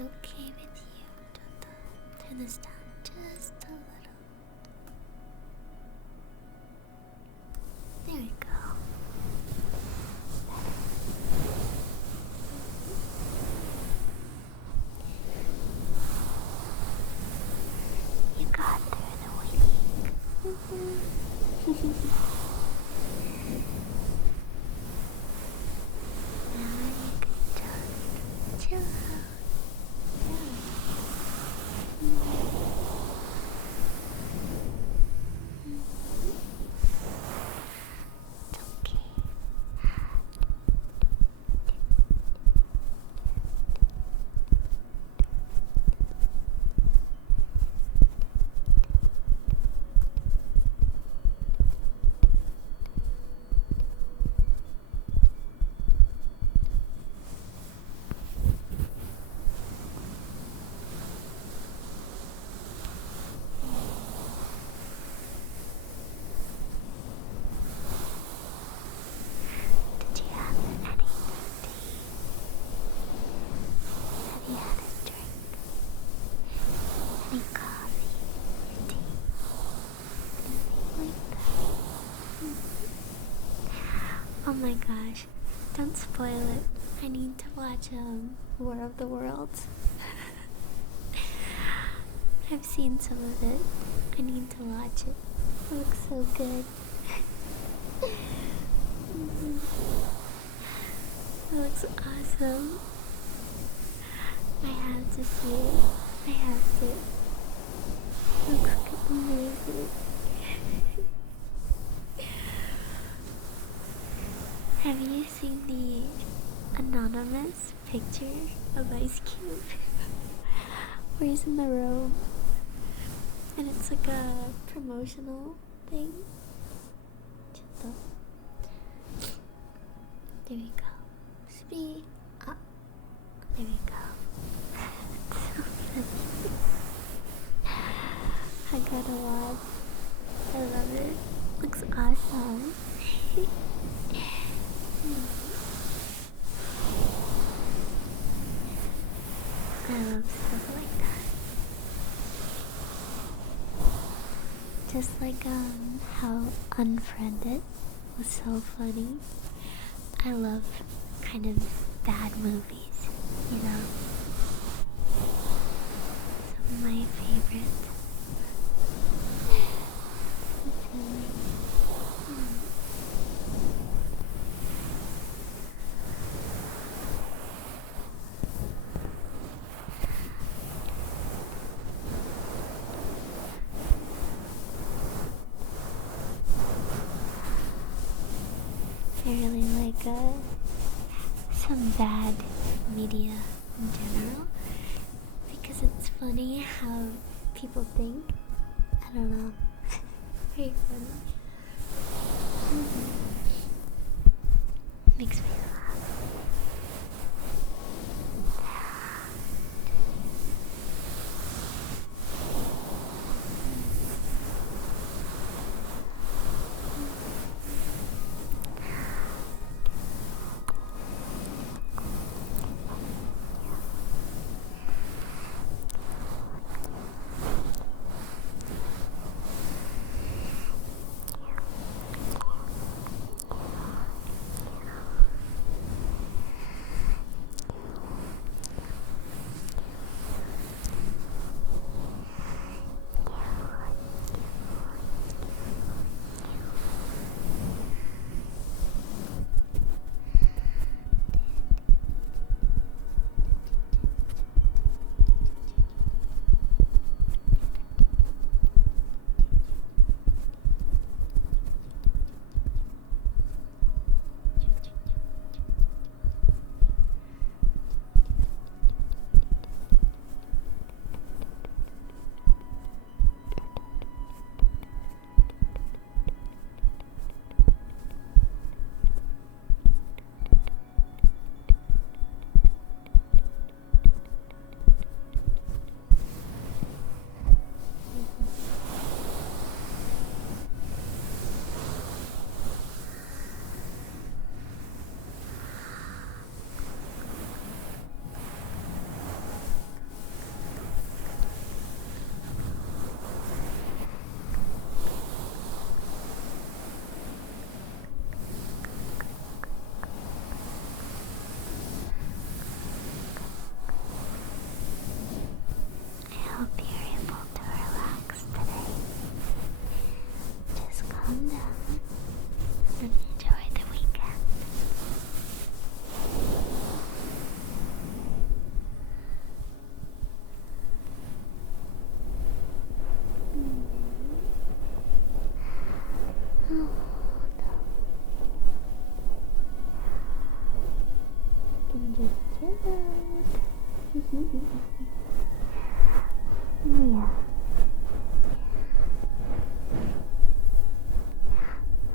okay with you? Turn this down just a little. There we go. You got through the week. Now you can just chill out. It's okay. Did you have any tea? Have you had a drink? Any coffee or tea? Anything like that? Oh my gosh, don't spoil it. I need to watch War of the Worlds. I've seen some of it. I need to watch it. It looks so good. It looks awesome. I have to see it. I have to. It looks amazing. Have you seen the anonymous picture of Ice Cube? Where he's in the robe. And it's like a promotional thing. There we go. Speed up. There we go. I gotta watch. I love it. Looks awesome. I love stuff like that. Just like how Unfriended was so funny. I love kind of bad movies, you know. Some of my favorites. I really like some bad media in general because it's funny how people think. I don't know. Very funny. Makes me laugh.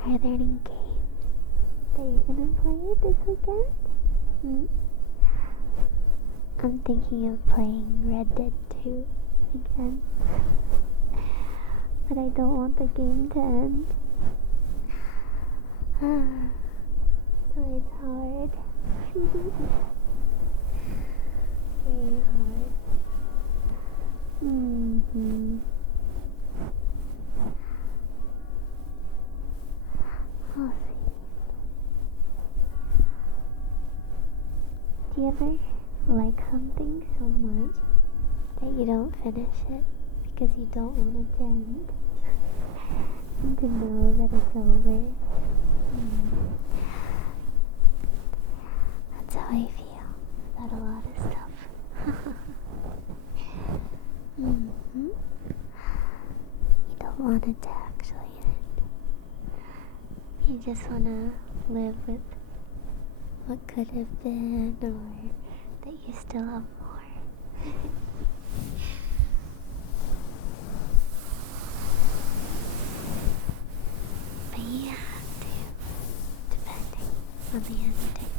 Are there any games that you're gonna play this weekend? I'm thinking of playing Red Dead 2 again. But I don't want the game to end. So it's hard. Very hard. I'll see. Do you ever like something so much that you don't finish it because you don't want it to end and to know that it's over? That's how I feel about a lot of stuff. You don't want it to actually end. You just want to live with what could have been, or that you still have more. But you have to, depending on the ending.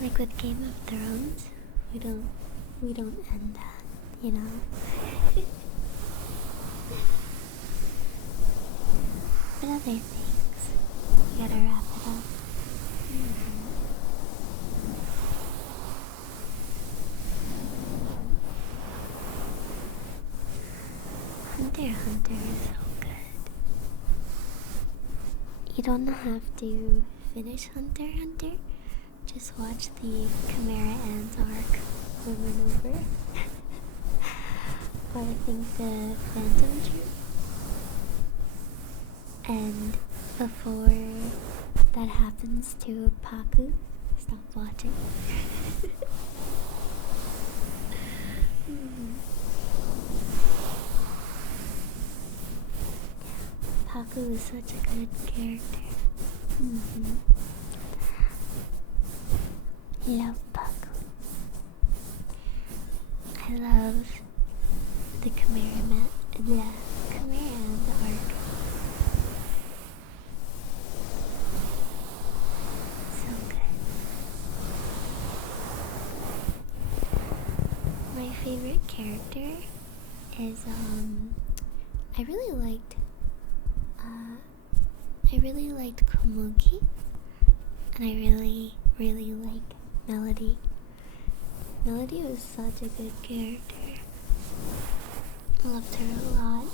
Like with Game of Thrones, we don't end that, you know? But other things, you gotta wrap it up. Hunter x Hunter is so good. You don't have to finish Hunter x Hunter. Just watch the Chimera Ants arc over and over. Or I think the Phantom Troop. And before that happens to Paku, stop watching. Paku is such a good character. Love Paku. I love the Chimera Ant arc. So good. My favorite character is I really liked Komuki, and I really liked Melody. Melody was such a good character. I loved her a lot.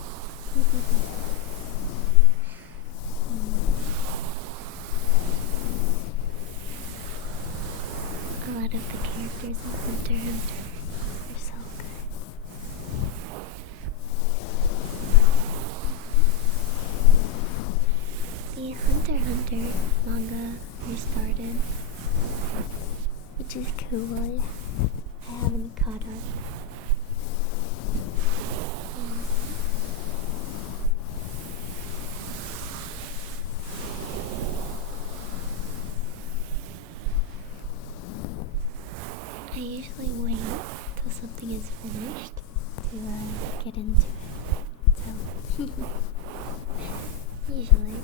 A lot of the characters in Hunter x Hunter are so good. The Hunter x Hunter manga restarted, which is cool. I haven't caught up. I usually wait till something is finished to get into it. So, usually.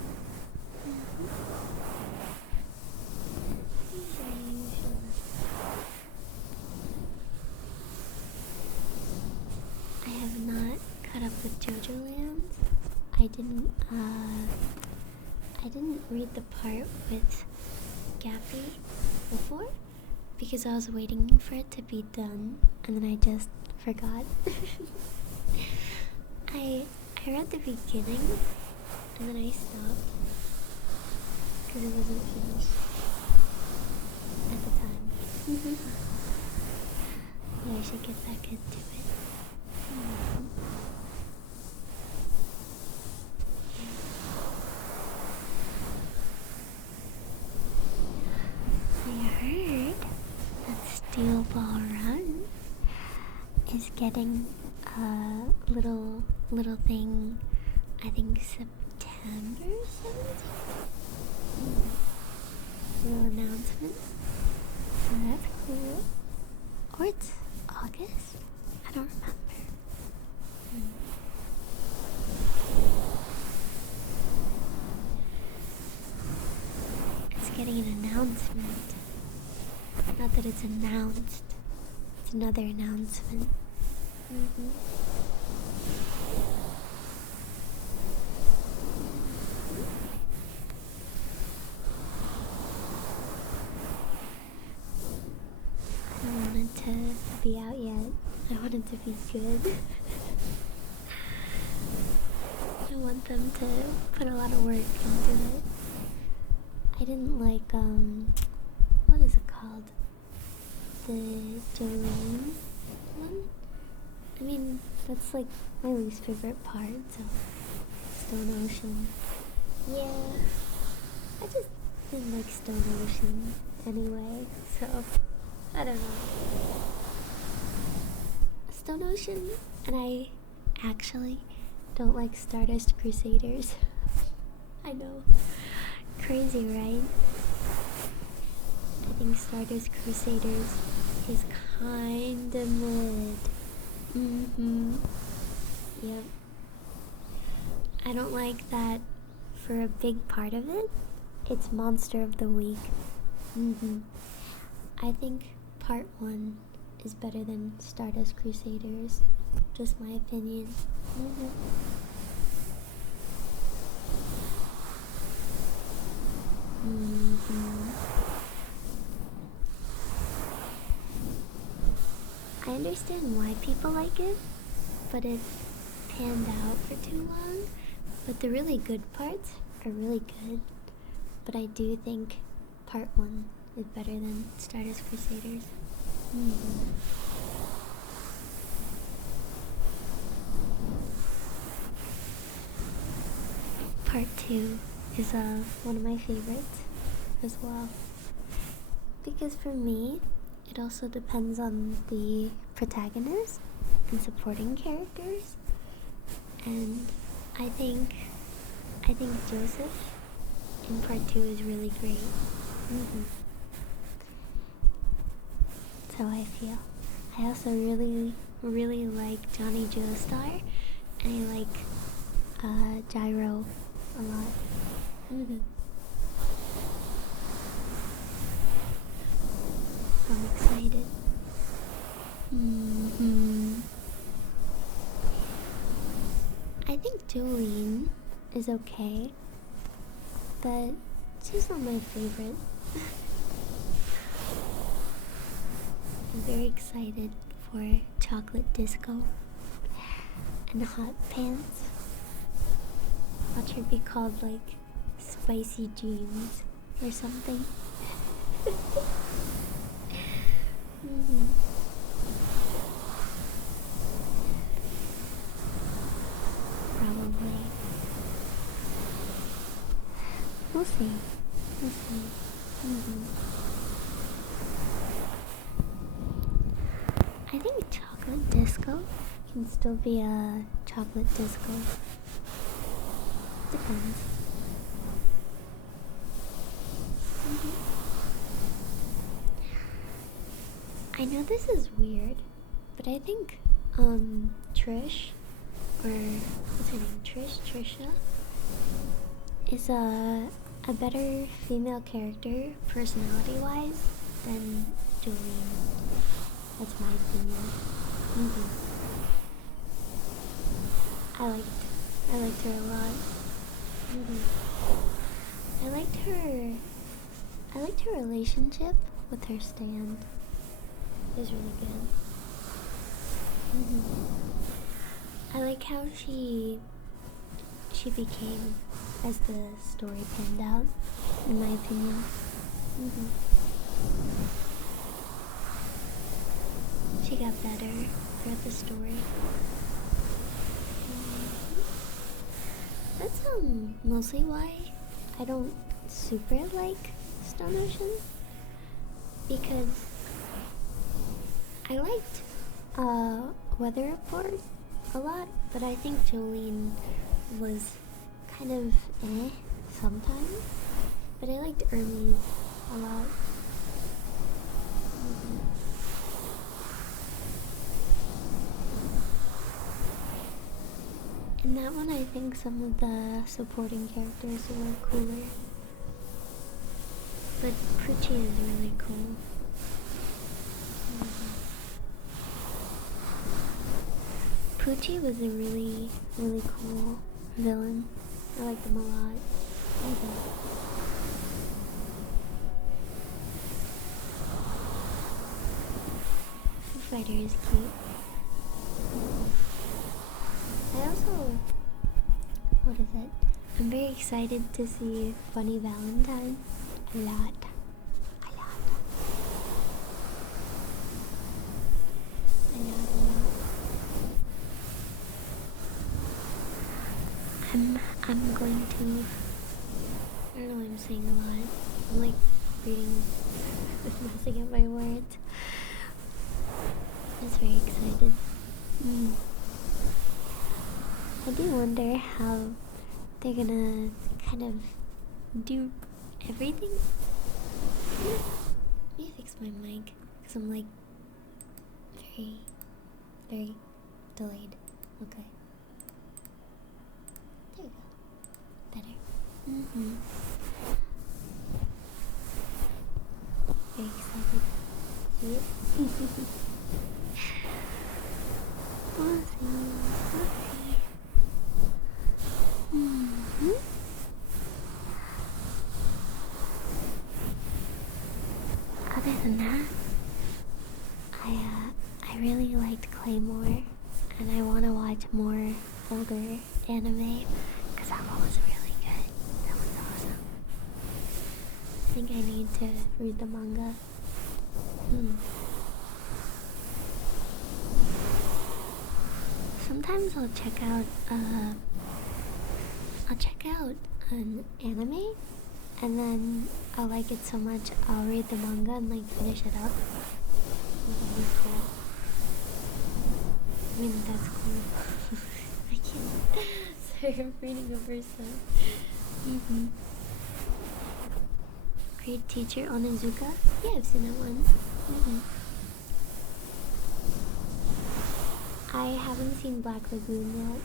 I have not caught up with JoJo Lands. I didn't read the part with Gappy before because I was waiting for it to be done, and then I just forgot. I read the beginning and then I stopped because it wasn't finished at the time. Yeah, I should get back into it. I heard that Steel Ball Run is getting a little thing, I think September 17th? Little announcement. So that's cool. Or it's August? I don't remember. getting an announcement. Not that it's announced. It's another announcement. I don't want it to be out yet. I want it to be good. I want them to put a lot of work into it. I didn't like, what is it called? The Jolene one? I mean, that's like my least favorite part, so Stone Ocean. Yeah, I just didn't like Stone Ocean anyway, so I don't know. Stone Ocean, and I actually don't like Stardust Crusaders. I know. Crazy, right? I think Stardust Crusaders is kinda mid. Yep. I don't like that for a big part of it, it's Monster of the Week. I think part 1 is better than Stardust Crusaders. Just my opinion. I understand why people like it, but it panned out for too long. But the really good parts are really good. But I do think part 1 is better than Stardust Crusaders. Part 2 is one of my favorites as well. Because for me, it also depends on the protagonist and supporting characters. And I think Joseph in part 2 is really great. So I feel. I also really like Johnny Joestar, and I like Gyro a lot. So I'm excited. I think Jolene is okay, but she's not my favorite. I'm very excited for Chocolate Disco and Hot Pants. Watch her be called like Spicy Jeans or something. Probably. We'll see. I think Chocolate Disco can still be a Chocolate Disco. Depends. I know this is weird, but I think Trish, or what's her name? Trisha is a better female character personality-wise than Jolene. That's my opinion. I liked her a lot. I liked her relationship with her stand. It was really good. I like how she became as the story panned out, in my opinion. She got better throughout the story. That's mostly why I don't super like Stone Ocean, because I liked Weather Report a lot, but I think Jolene was kind of sometimes. But I liked Hermes a lot. In that one, I think some of the supporting characters were cooler. But Poochie is really cool. Poochie was a really, really cool villain. I liked him a lot. Foo Fighter is cute. I also, what is it? I'm very excited to see Funny Valentine. A lot. I'm going to, I don't know, I'm saying a lot. I'm like reading, messing up my words. I'm just very excited. I do wonder how they're gonna kind of do everything. Let me fix my mic, because I'm like very, very delayed. Okay. There we go. Better. Very excited. Yep. We'll see. Other than that, I really liked Claymore, and I want to watch more older anime, because that one was really good. That was awesome. I think I need to read the manga. Sometimes I'll check out an anime, and then I'll like it so much I'll read the manga and like finish it up. That's cool. I mean, that's cool. I can't. Sorry, I'm reading a first time. Great Teacher Onizuka? Yeah, I've seen that one. I haven't seen Black Lagoon yet.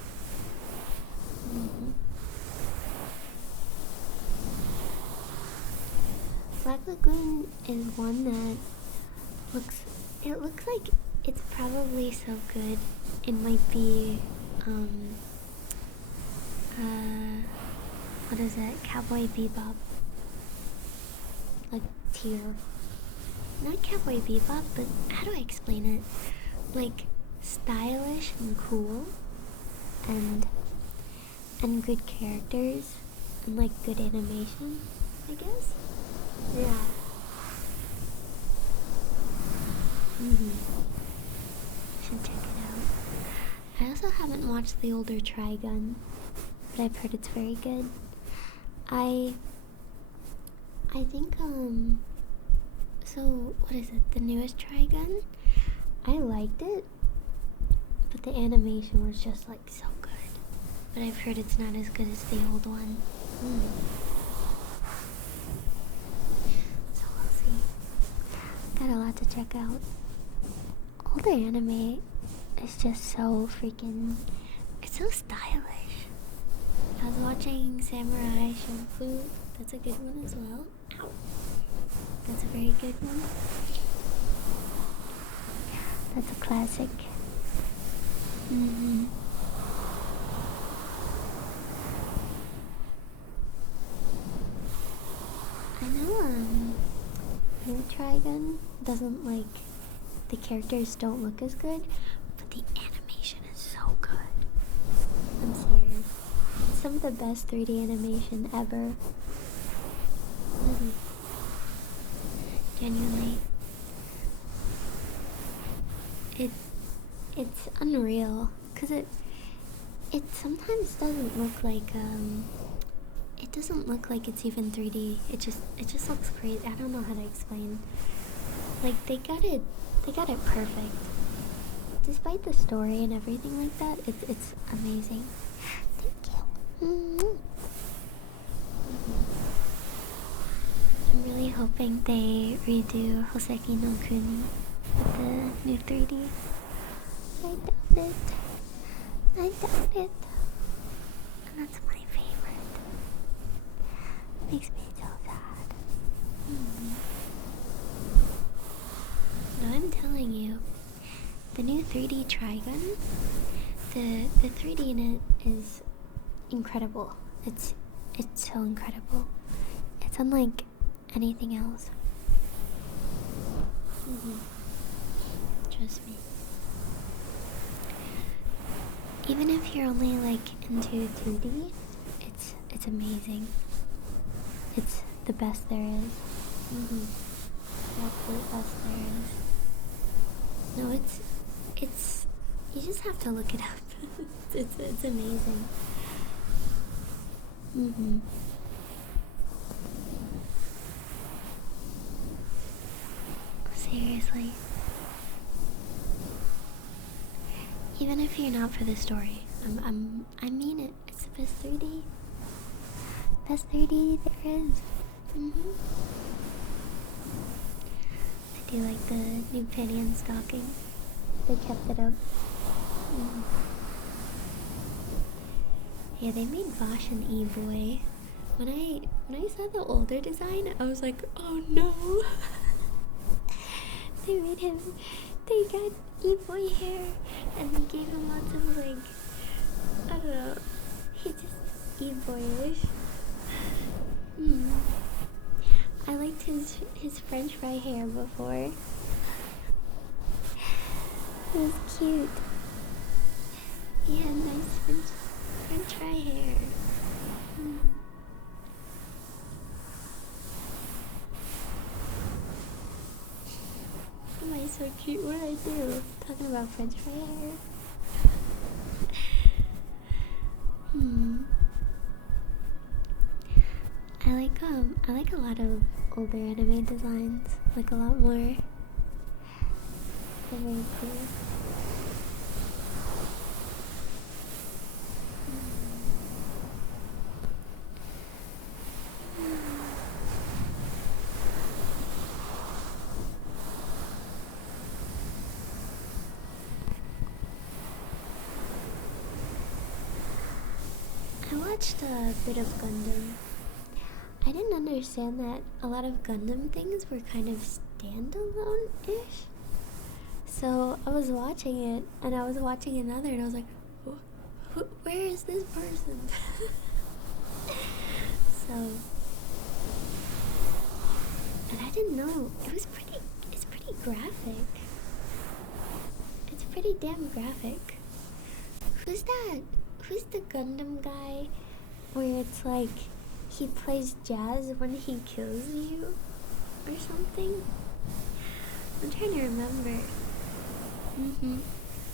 Black Lagoon is one that looks like it's probably so good. It might be, what is it? Cowboy Bebop. Like, tier. Not Cowboy Bebop, but how do I explain it? Like, stylish and cool, and good characters, and like good animation, I guess. Yeah. Should check it out. I also haven't watched the older Trigun, but I've heard it's very good. I think so what is it? The newest Trigun? I liked it, but the animation was just like so good. But I've heard it's not as good as the old one. So we'll see. Got a lot to check out. Older anime is just so freaking, it's so stylish. I was watching Samurai Champloo. That's a good one as well. Ow. That's a very good one. That's a classic. I know, new Trigun doesn't like, the characters don't look as good, but the animation is so good. I'm serious. It's some of the best 3D animation ever. Genuinely. It's unreal, because it sometimes doesn't look like it doesn't look like it's even 3D. It just looks great. I don't know how to explain. Like, they got it perfect. Despite the story and everything like that, it's amazing. Thank you. I'm really hoping they redo Hoseki no Kuni with the new 3D. I doubt it. And that's my favorite. Makes me so sad. the 3D Trigun, the 3D in it is incredible. It's so incredible. It's unlike anything else. Trust me. Even if you're only like into 2D, it's amazing. It's the best there is. The absolute best there is. No, it's you just have to look it up. it's amazing. Seriously. Even if you're not for the story, I mean it. It's the best 3D. Best 3D there is. I do like the new penny and stocking. They kept it up. Yeah, they made Vosh an e-boy. When I saw the older design, I was like, oh no. They made him. They got e-boy hair, and they gave him lots of like, I don't know. He's just e-boyish. I liked his French fry hair before. It was cute. He had nice French fry hair. Am I so cute? What do I do? Talking about French fry hair. I like a lot of older anime designs. Like a lot more. They're very cool. I watched a bit of Gundam. I didn't understand that a lot of Gundam things were kind of standalone-ish. So I was watching it, and I was watching another, and I was like, where is this person? So, and I didn't know, it's pretty graphic. It's pretty damn graphic. Who's that? Who's the Gundam guy where it's like he plays jazz when he kills you or something? I'm trying to remember.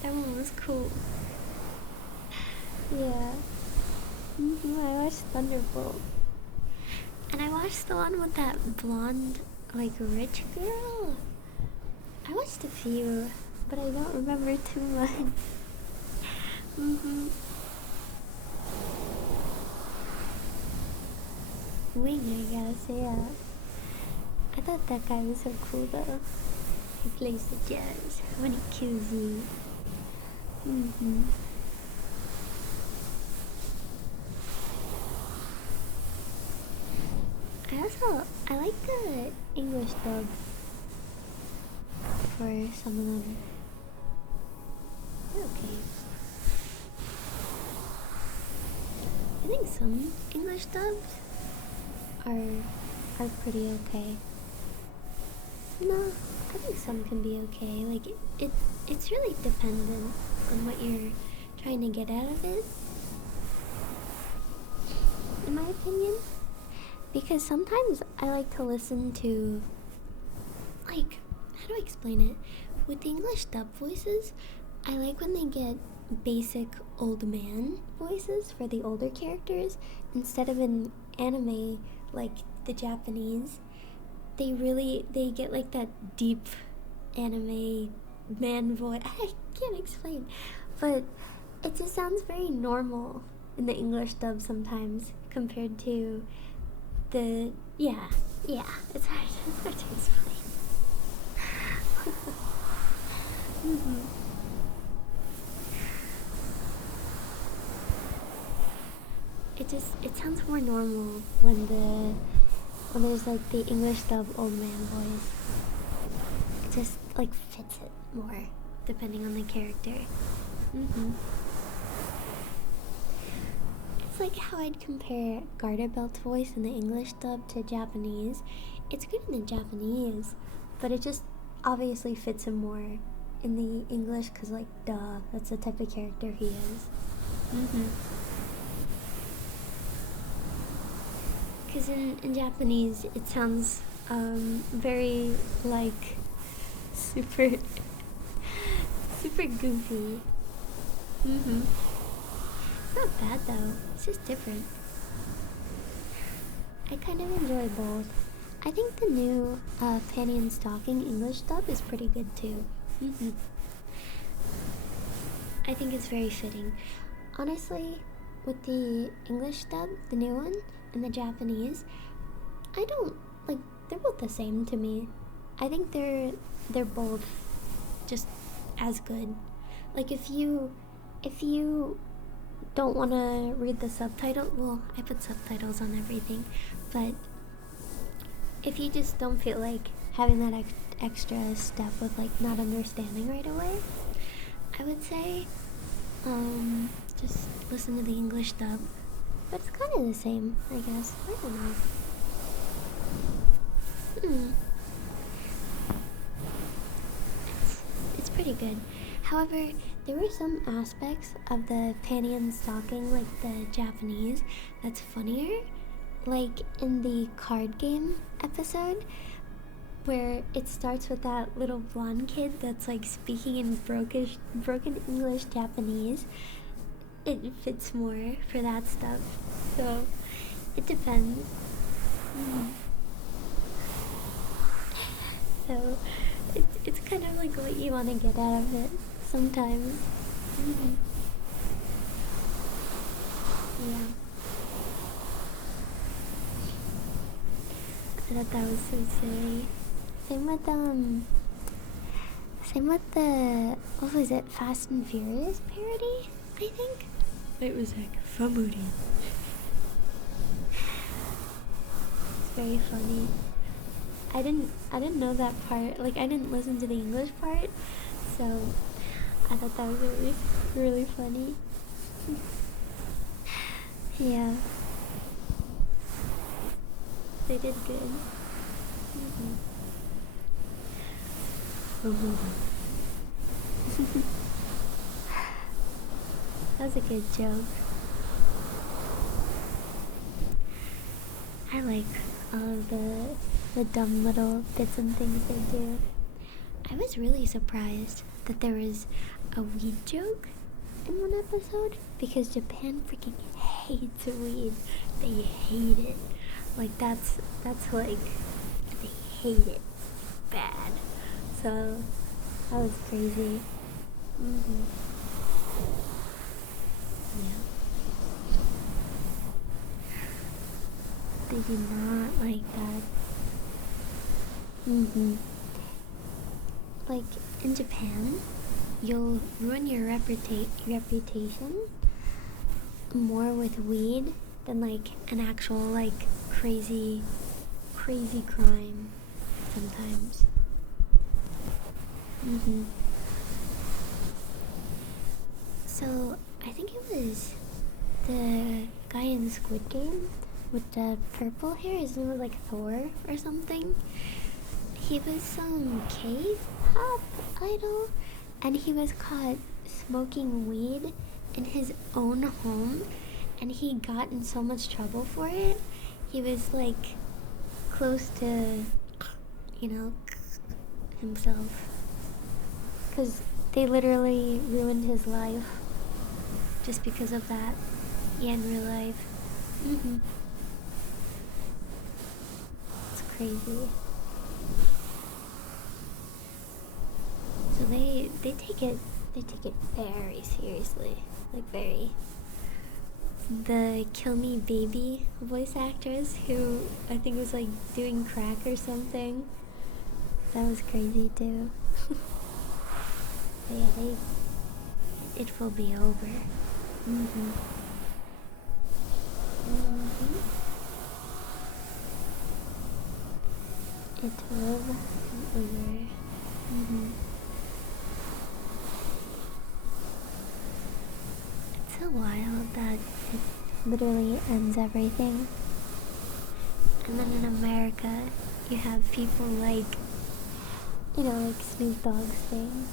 That one was cool. Yeah. I watched Thunderbolt. And I watched the one with that blonde, like, rich girl. I watched a few, but I don't remember too much. Wing, I guess, yeah. I thought that guy was so cool though. He plays the jazz when he kills you. I like the English dub for some of them. They're okay. I think some English dubs are pretty okay. No, I think some can be okay. Like it's really dependent on what you're trying to get out of it, in my opinion. Because sometimes I like to listen to, like, how do I explain it? With the English dub voices, I like when they get basic old man voices for the older characters instead of in anime like the Japanese. They get like that deep anime man voice. I can't explain, but it just sounds very normal in the English dub sometimes compared to the it's hard to explain. It sounds more normal when there's like the English dub old man voice. It just like fits it more depending on the character. It's like how I'd compare Garterbelt's voice in the English dub to Japanese. It's good in the Japanese, but it just obviously fits him more in the English because, like, duh, that's the type of character he is. Because in Japanese, it sounds very, like, super goofy. It's not bad though, it's just different. I kind of enjoy both. I think the new Panty and Stocking English dub is pretty good too. I think it's very fitting. Honestly, with the English dub, the new one, and the Japanese, I don't, like, they're both the same to me. I think they're both just as good. Like, if you don't want to read the subtitle, well, I put subtitles on everything, but if you just don't feel like having that extra step with, like, not understanding right away, I would say just listen to the English dub. But it's kind of the same, I guess. I don't know. It's pretty good. However, there were some aspects of the Panty and Stocking, like the Japanese, that's funnier. Like in the card game episode, where it starts with that little blonde kid that's, like, speaking in broken English Japanese. It fits more for that stuff. So, it depends. So, it's kind of like what you want to get out of it sometimes. Yeah. I thought that was so silly. Same with the, what was it, Fast and Furious parody, I think? It was like, Famuri. It's very funny. I didn't know that part, like, I didn't listen to the English part, so I thought that was really, really funny. Yeah. They did good. That was a good joke. I like all of the dumb little bits and things they do. I was really surprised that there was a weed joke in one episode, because Japan freaking hates weed. They hate it. Like, that's like, they hate it bad. So that was crazy. Yeah. They do not like that. Like, in Japan, you'll ruin your reputation more with weed than, like, an actual, like, crazy crime sometimes. So, I think it was the guy in Squid Game with the purple hair. His name was, like, Thor or something. He was some K-pop idol, and he was caught smoking weed in his own home, and he got in so much trouble for it. He was, like, close to, himself. Because they literally ruined his life just because of that. Yeah, in real life. It's crazy. So they take it very seriously. Like, very. The Kill Me Baby voice actress, who I think was, like, doing crack or something, that was crazy too. But yeah, it will be over. It will be over. so wild that it literally ends everything. And then in America, you have people like, like Snoop Dogg's thing.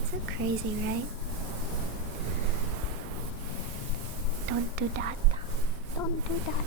It's so crazy, right? Don't do that. Don't do that.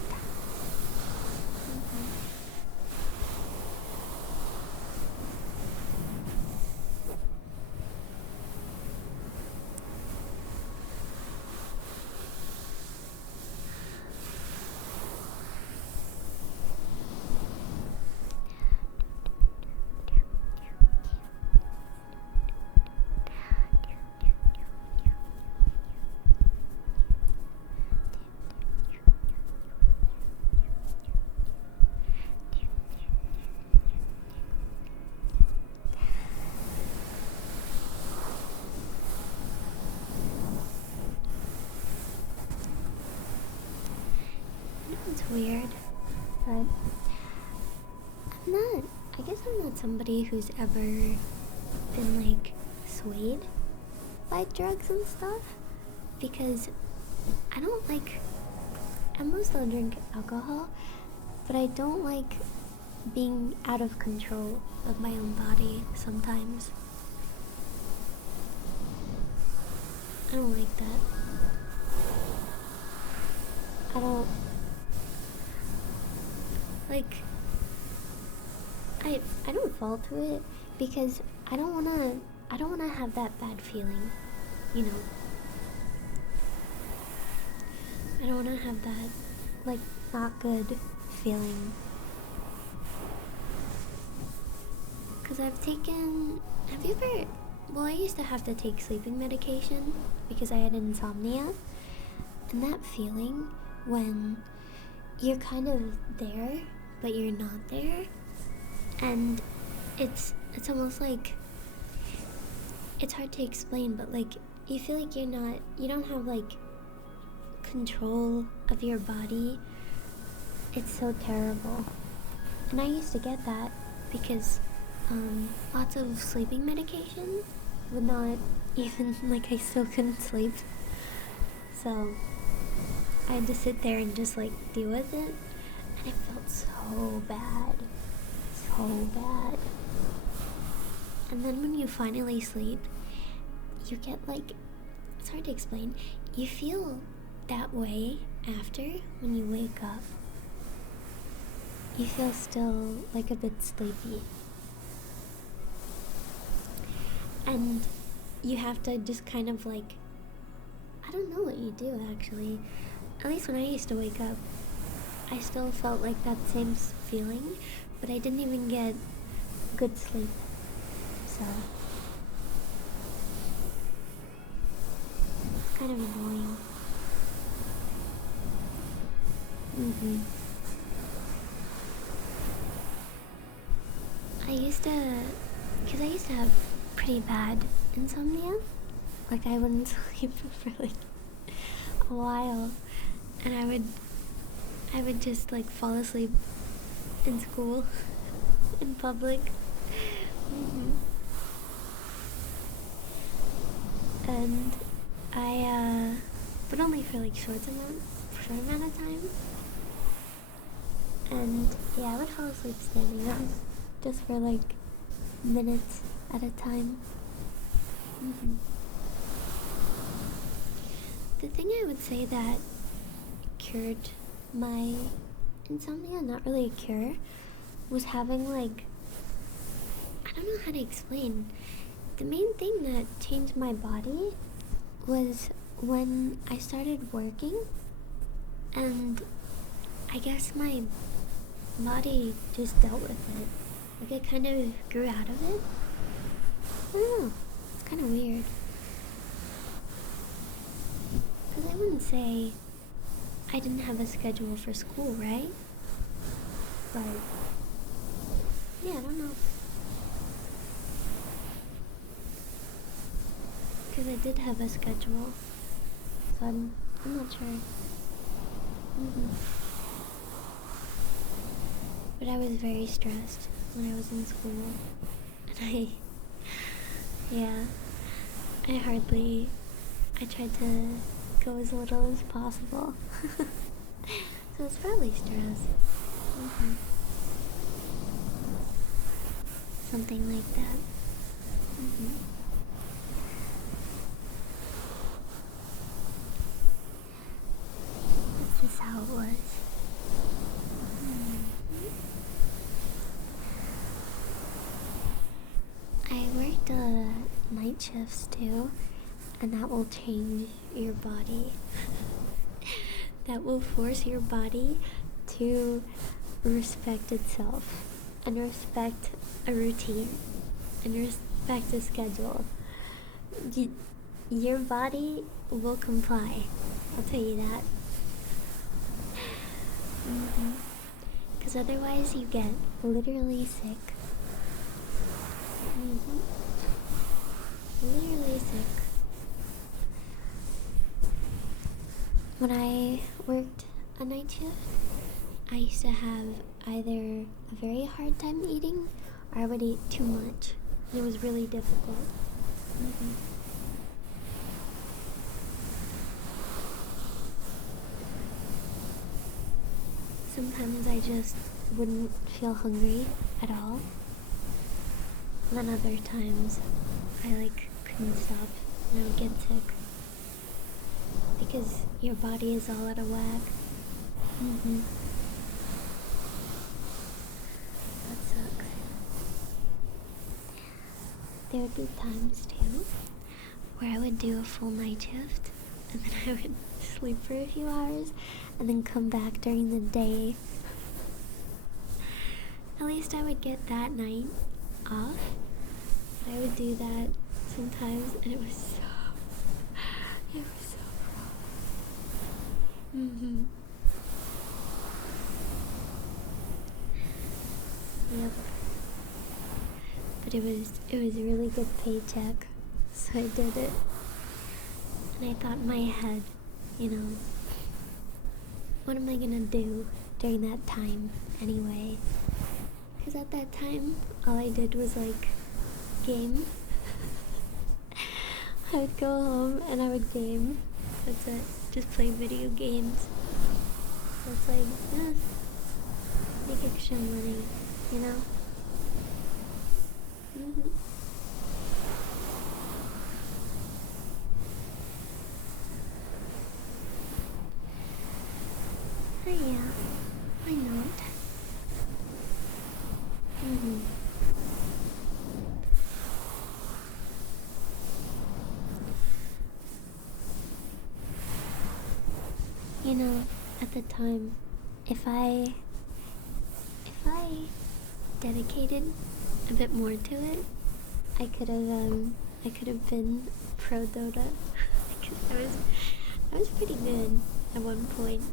It's weird, but I guess I'm not somebody who's ever been like swayed by drugs and stuff, because I mostly drink alcohol, but I don't like being out of control of my own body sometimes. I don't like that. I don't like I don't fall to it because I don't wanna have that bad feeling, you know. I don't wanna have that like not good feeling. Cause I used to have to take sleeping medication because I had insomnia, and that feeling when you're kind of there but you're not there, and it's almost like, it's hard to explain, but like you feel like you don't have like control of your body. It's so terrible. And I used to get that because lots of sleeping medication would not even, like, I still couldn't sleep, so I had to sit there and just like deal with it, and it felt so bad. And then when you finally sleep, you get like, it's hard to explain, you feel that way after. When you wake up, you feel still like a bit sleepy, and you have to just kind of like, I don't know what you do actually. At least when I used to wake up, I still felt like that same feeling, but I didn't even get good sleep. So it's kind of annoying. Because I used to have pretty bad insomnia. Like, I wouldn't sleep for like a while, and I would just like fall asleep in school, in public. And but only for like short amount of time. And yeah, I would fall asleep standing up, just for like minutes at a time. The thing I would say that cured my insomnia, not really a cure, was having like, I don't know how to explain. The main thing that changed my body was when I started working, and I guess my body just dealt with it. Like, it kind of grew out of it. I don't know. It's kind of weird. Because I wouldn't say I didn't have a schedule for school, right? But yeah, I don't know. Because I did have a schedule, so I'm not sure. But I was very stressed when I was in school, and I I tried to go as little as possible. So it's probably stress. Something like that. That's just how it was. I worked night shifts too, and that will change your body. That will force your body to respect itself and respect a routine and respect a schedule. Your body will comply. I'll tell you that. Because otherwise you get literally sick. Literally sick. When I worked a night shift, I used to have either a very hard time eating or I would eat too much. And it was really difficult. Sometimes I just wouldn't feel hungry at all. And then other times I couldn't stop and I would get sick. Because your body is all out of whack. That sucks. There would be times too where I would do a full night shift and then I would sleep for a few hours and then come back during the day. At least I would get that night off. But I would do that sometimes and it was so rough. Yep. But it was a really good paycheck, so I did it. And I thought in my head, what am I gonna do during that time anyway? Because at that time, all I did was game. I would go home and I would game. That's it. Just play video games. So it's make extra money, Oh yeah, why not? At the time, if I dedicated a bit more to it, I could have been pro Dota. I was pretty good at one point.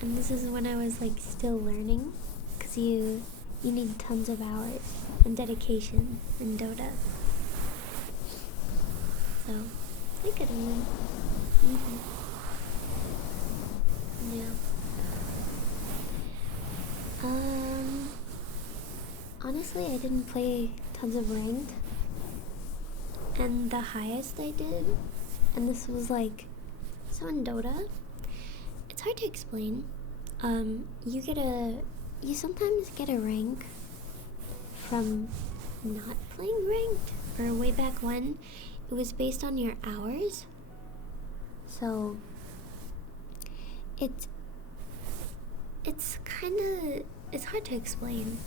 And this is when I was still learning, because you need tons of hours and dedication in Dota. So I could have won. Yeah. Honestly, I didn't play tons of ranked, and the highest I did, and this was so in Dota, it's hard to explain. You sometimes get a rank from not playing ranked, or way back when, it was based on your hours. So it's hard to explain.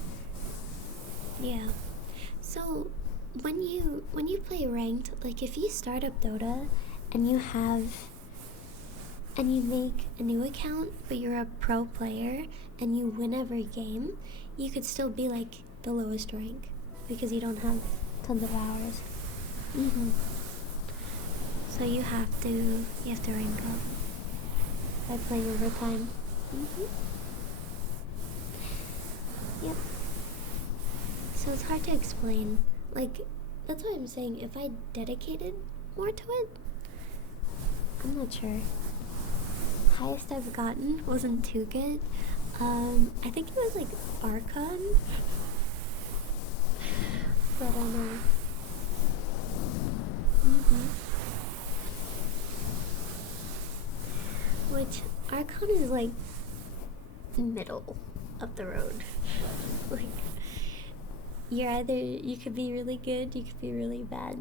Yeah. So when you play ranked, if you start up Dota and you make a new account, but you're a pro player and you win every game, you could still be the lowest rank because you don't have tons of hours. So you have to rank up by playing overtime. Yep. So it's hard to explain. That's why I'm saying if I dedicated more to it, I'm not sure. Highest I've gotten wasn't too good. I think it was Archon. But I don't know. which Archon is like middle of the road. Like, you could be really good, you could be really bad.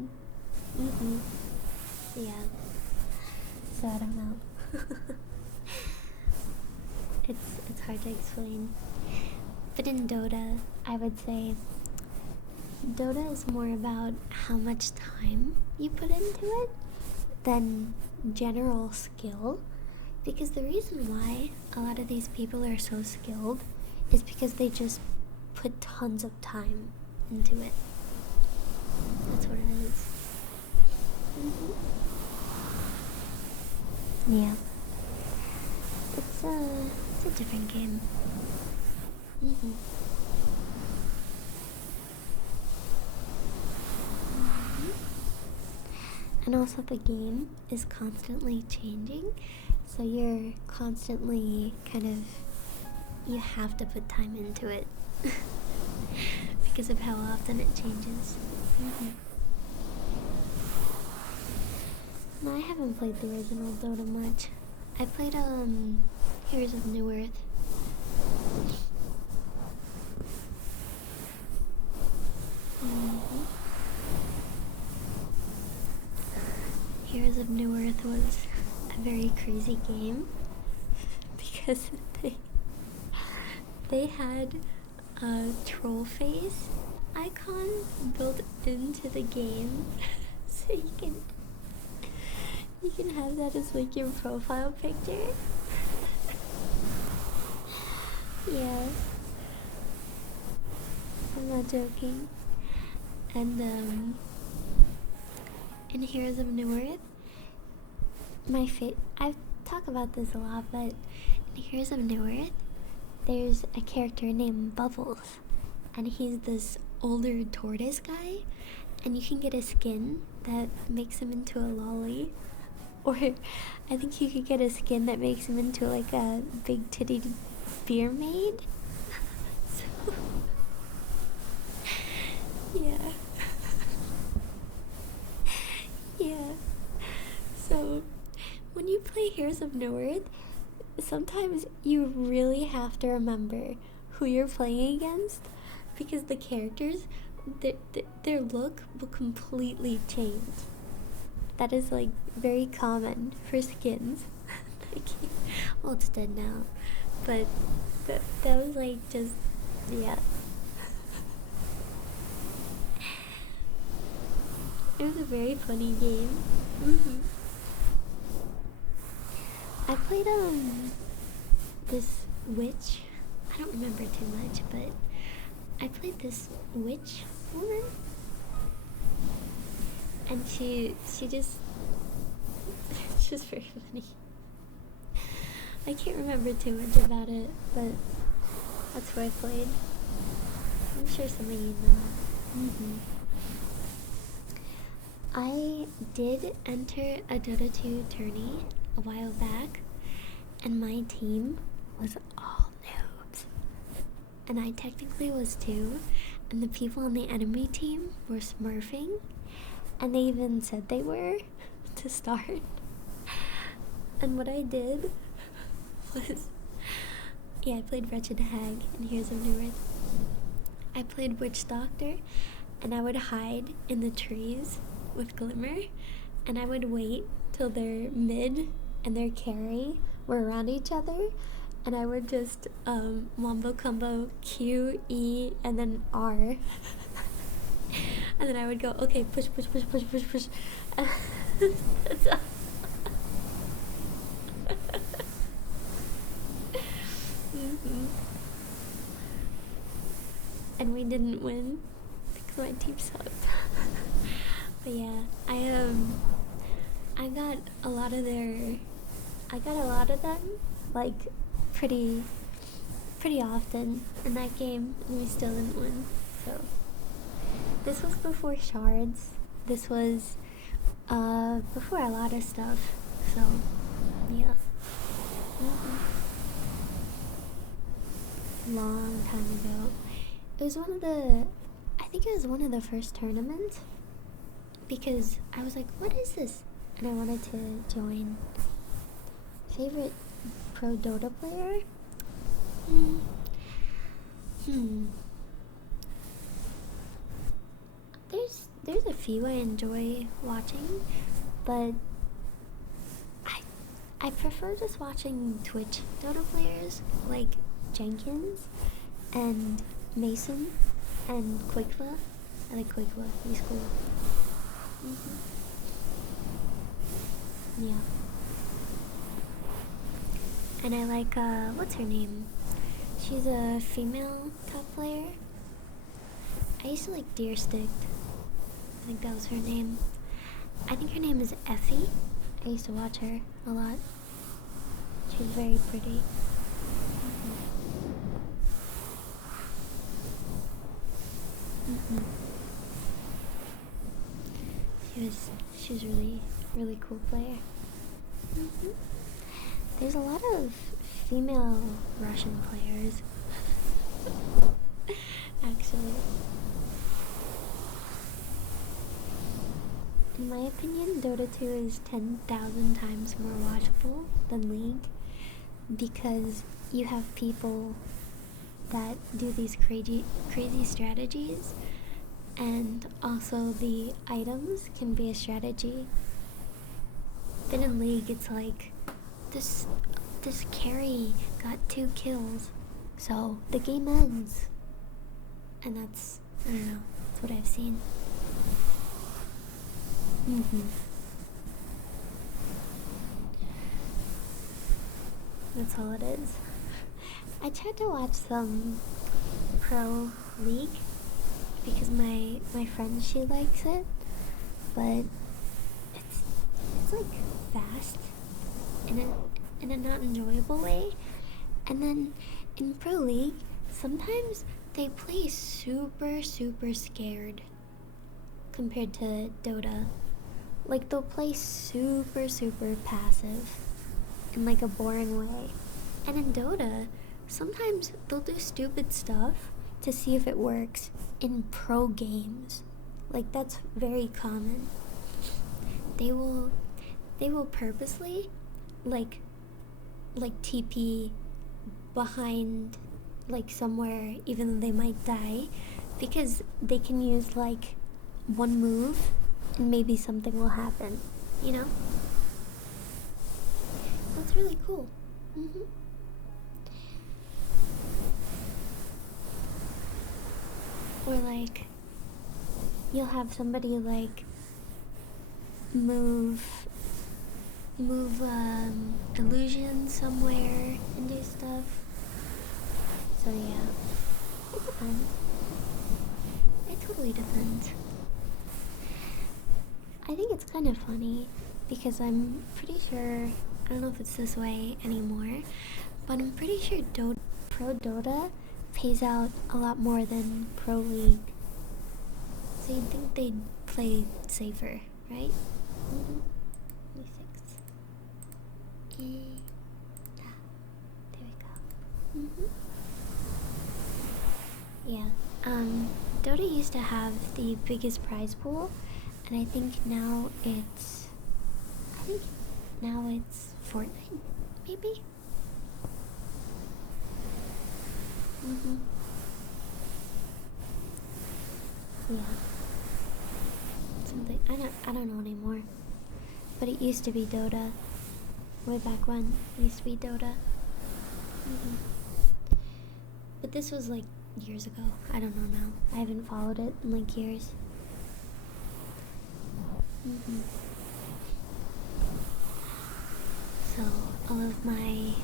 Yeah. So I don't know. it's hard to explain. But in Dota, I would say Dota is more about how much time you put into it than general skill. Because the reason why a lot of these people are so skilled is because they just put tons of time into it. That's what it is. Yeah. It's a different game. And also the game is constantly changing, so you're constantly you have to put time into it because of how often it changes. No, I haven't played the original Dota much. I played Heroes of New Earth. Heroes of New Earth was a very crazy game because they had a troll face icon built into the game, so you can have that as like your profile picture. Yeah, I'm not joking. And in Heroes of New Earth, I talk about this a lot, but in Heroes of New Earth, there's a character named Bubbles, and he's this older tortoise guy, and you can get a skin that makes him into a lolly, or I think you could get a skin that makes him into like a big titty beer maid. So, yeah. Yeah. So, when you play Heroes of New Earth, sometimes you really have to remember who you're playing against, because the characters, their look will completely change. That is like very common for skins. Well, it's dead now, but that was like just, yeah. It was a very funny game. I played this witch. I don't remember too much, but I played this witch woman, and she just it's just very funny. I can't remember too much about it, but that's where I played. I'm sure some of you know. I did enter a Dota 2 tourney a while back, and my team was all noobs. And I technically was too, and the people on the enemy team were smurfing, and they even said they were to start. And what I did was, I played Wretched Hag in Heroes of New Earth. I played Witch Doctor, and I would hide in the trees with Glimmer, and I would wait till their mid and their carry were around each other, and I would just wombo combo Q, E, and then R. And then I would go, okay, push. That's all. And we didn't win because my team sucked. But yeah, I got a lot of them, like, pretty often in that game, and we still didn't win. So this was before shards. This was before a lot of stuff. So yeah. Long time ago. It was I think it was one of the first tournaments, because I was like, what is this? And I wanted to join. pro Dota player? Hmm. There's a few I enjoy watching, but I prefer just watching Twitch Dota players like Jenkins and Mason and Quickva. I like Quickva. He's cool. Yeah. And I like what's her name? She's a female top player. I used to like Deer Stick. I think that was her name. I think her name is Effie. I used to watch her a lot. She's very pretty. She was really cool player. There's a lot of female Russian players. Actually. In my opinion, Dota 2 is 10,000 times more watchable than League because you have people that do these crazy strategies, and also the items can be a strategy. Then in League, it's like this carry got 2 kills, so the game ends, and that's, I don't know, that's what I've seen. That's all it is. I tried to watch some Pro League because my friend, she likes it, but it's like fast in a not enjoyable way. And then in Pro League, sometimes they play super scared compared to Dota. Like they'll play super passive in like a boring way. And in Dota, sometimes they'll do stupid stuff to see if it works in pro games. Like that's very common. They will purposely like TP behind like somewhere even though they might die because they can use like one move and maybe something will happen, you know? That's really cool. Or like you'll have somebody like move illusion somewhere and do stuff. So yeah, it depends. It totally depends. I think it's kind of funny because I'm pretty sure, I don't know if it's this way anymore, but I'm pretty sure Pro Dota pays out a lot more than Pro League. So you'd think they'd play safer, right? 26. There we go. Yeah. Dota used to have the biggest prize pool, and I think now it's Fortnite, maybe? Yeah. Something, I don't know anymore. But it used to be Dota. Way back when, it used to be Dota. But this was like years ago. I don't know now. I haven't followed it in like years. So all of my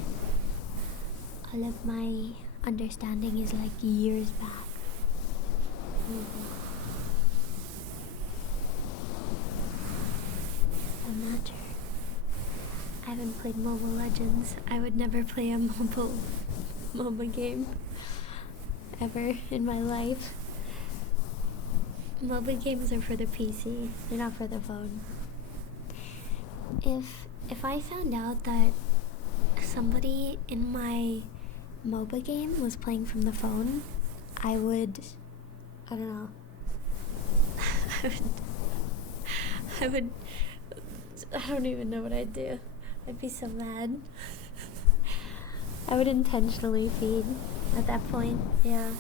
understanding is like years back. I'm not sure. I haven't played Mobile Legends. I would never play a MOBA game ever in my life. MOBA games are for the PC. They're not for the phone. If I found out that somebody in my MOBA game was playing from the phone, I don't know. I don't even know what I'd do. I'd be so mad. I would intentionally feed at that point. Yeah.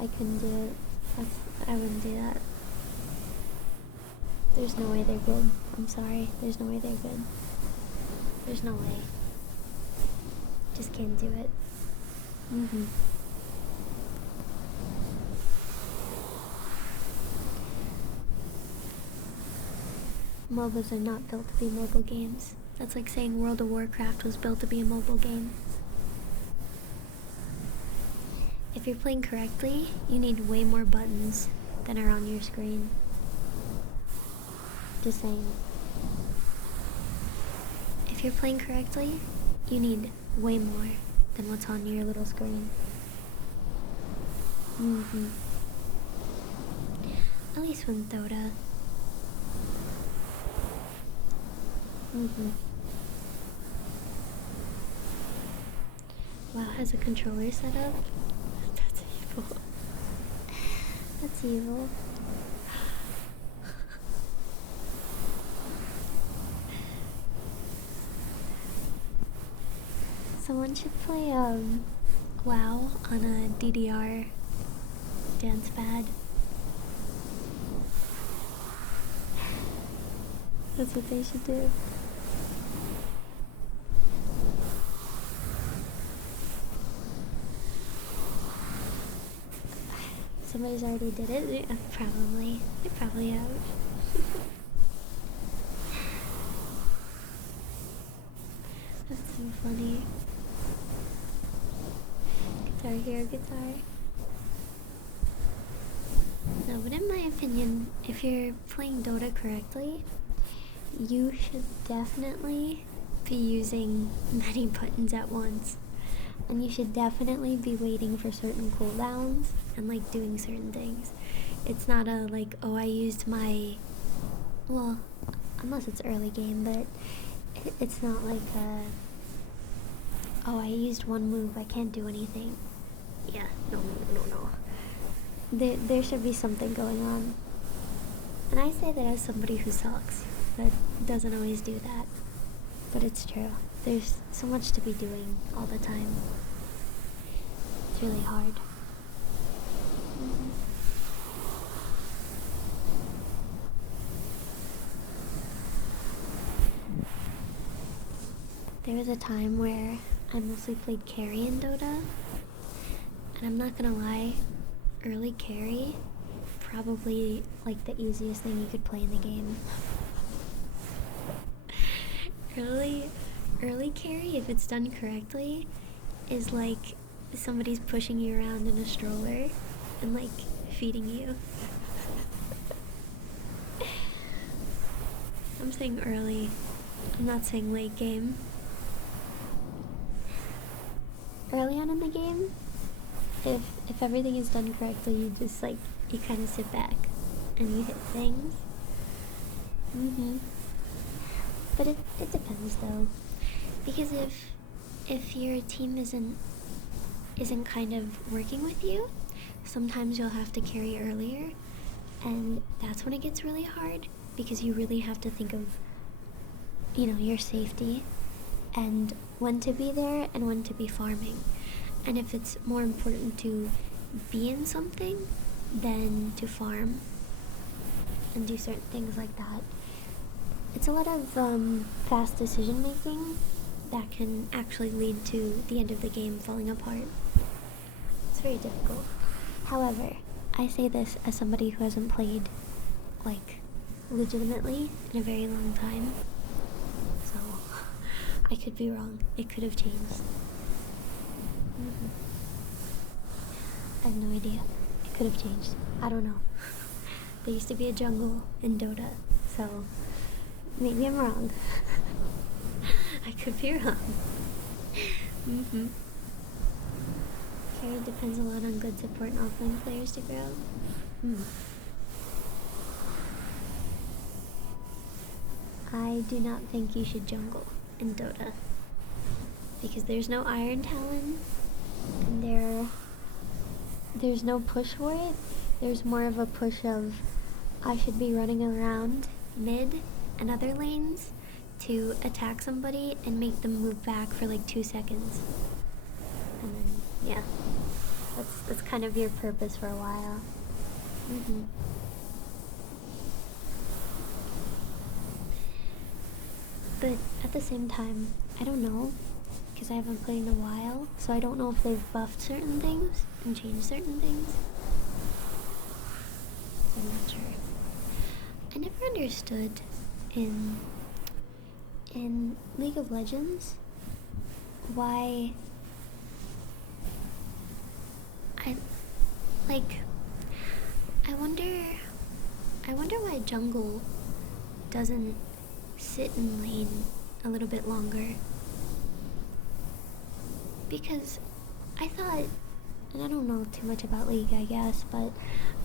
I couldn't do it. I wouldn't do that. There's no way they're good. I'm sorry. There's no way they're good. There's no way. Just can't do it. MOBAs are not built to be mobile games. That's like saying World of Warcraft was built to be a mobile game. If you're playing correctly, you need way more buttons than are on your screen. Just saying. If you're playing correctly, you need way more than what's on your little screen. At least with Dota. Wow, has a controller set up? That's evil. That's evil. Someone should play WoW on a DDR dance pad. That's what they should do. Somebody's already did it? Probably. They probably have. That's so funny. Guitar Hero guitar. No, but in my opinion, if you're playing Dota correctly, you should definitely be using many buttons at once. And you should definitely be waiting for certain cooldowns and like doing certain things. It's not a like, oh, I used my, well, unless it's early game, but it's not like a, oh, I used one move, I can't do anything. Yeah, no. There should be something going on. And I say that as somebody who sucks, that doesn't always do that. But it's true. There's so much to be doing all the time. It's really hard. There was a time where I mostly played carry in Dota. And I'm not gonna lie, early carry, probably like the easiest thing you could play in the game. Early carry, if it's done correctly, is like somebody's pushing you around in a stroller and like feeding you. I'm saying early. I'm not saying late game. Early on in the game, if everything is done correctly, you just like, you kind of sit back and you hit things. But it depends though, because if your team isn't kind of working with you, sometimes you'll have to carry earlier, and that's when it gets really hard, because you really have to think of, you know, your safety and when to be there and when to be farming. And if it's more important to be in something than to farm and do certain things like that, it's a lot of fast decision making that can actually lead to the end of the game falling apart. It's very difficult. However, I say this as somebody who hasn't played, like, legitimately in a very long time. So, I could be wrong. It could have changed. I have no idea. It could have changed. I don't know. There used to be a jungle in Dota, so maybe I'm wrong. I could be wrong. Carry depends a lot on good support and offlane players to grow. I do not think you should jungle in Dota, because there's no Iron Talon, and there's no push for it. There's more of a push of, I should be running around mid and other lanes to attack somebody and make them move back for like 2 seconds. And then, yeah. That's kind of your purpose for a while. But at the same time, I don't know, because I haven't played in a while, so I don't know if they've buffed certain things and changed certain things. So I'm not sure. I never understood in League of Legends why I wonder why jungle doesn't sit in lane a little bit longer. Because I thought, and I don't know too much about League, I guess, but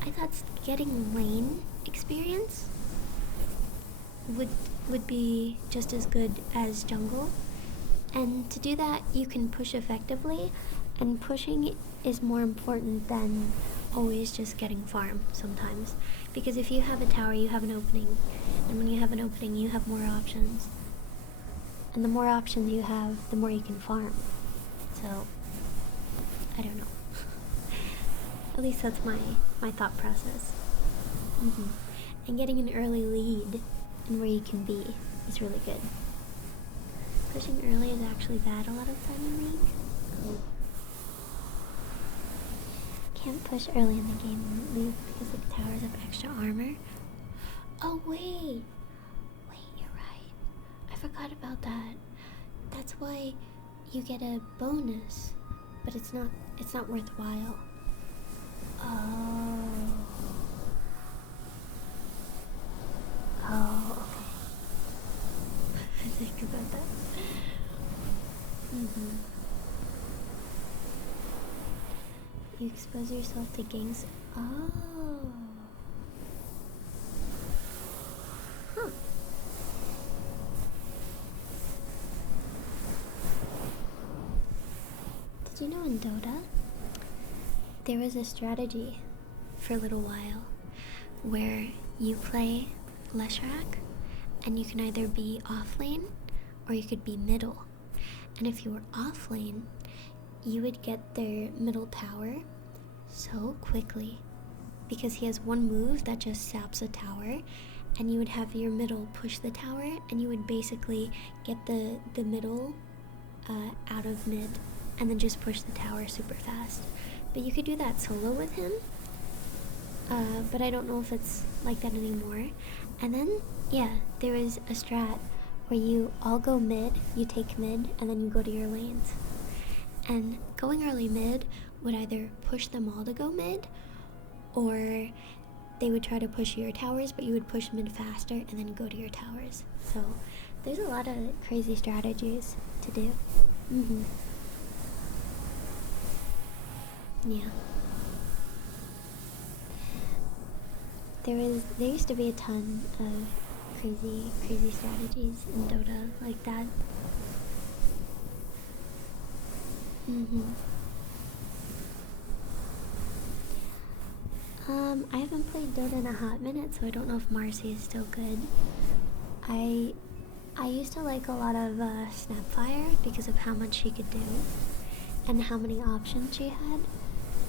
I thought getting lane experience would be just as good as jungle. And to do that, you can push effectively, and pushing is more important than always just getting farm sometimes. Because if you have a tower, you have an opening. And when you have an opening, you have more options. And the more options you have, the more you can farm. So, I don't know. At least that's my thought process. And getting an early lead in where you can be is really good. Pushing early is actually bad a lot of time in League. Can't push early in the game in League because the towers have extra armor. Oh wait, you're right. I forgot about that. That's why you get a bonus, but it's not worthwhile. Oh, okay. I think about that. You expose yourself to ganks. Oh. Huh. Did you know in Dota, there was a strategy for a little while where you play Leshrac and you can either be off lane or you could be middle. And if you were off lane, you would get their middle tower so quickly because he has one move that just saps a tower, and you would have your middle push the tower, and you would basically get the middle out of mid and then just push the tower super fast. But you could do that solo with him, but I don't know if it's like that anymore. And then, yeah, there is a strat where you all go mid, you take mid, and then you go to your lanes. And going early mid would either push them all to go mid, or they would try to push your towers, but you would push mid faster and then go to your towers. So there's a lot of crazy strategies to do. Yeah. There used to be a ton of crazy strategies in Dota like that. I haven't played Dota in a hot minute, so I don't know if Marcy is still good. I used to like a lot of Snapfire because of how much she could do and how many options she had.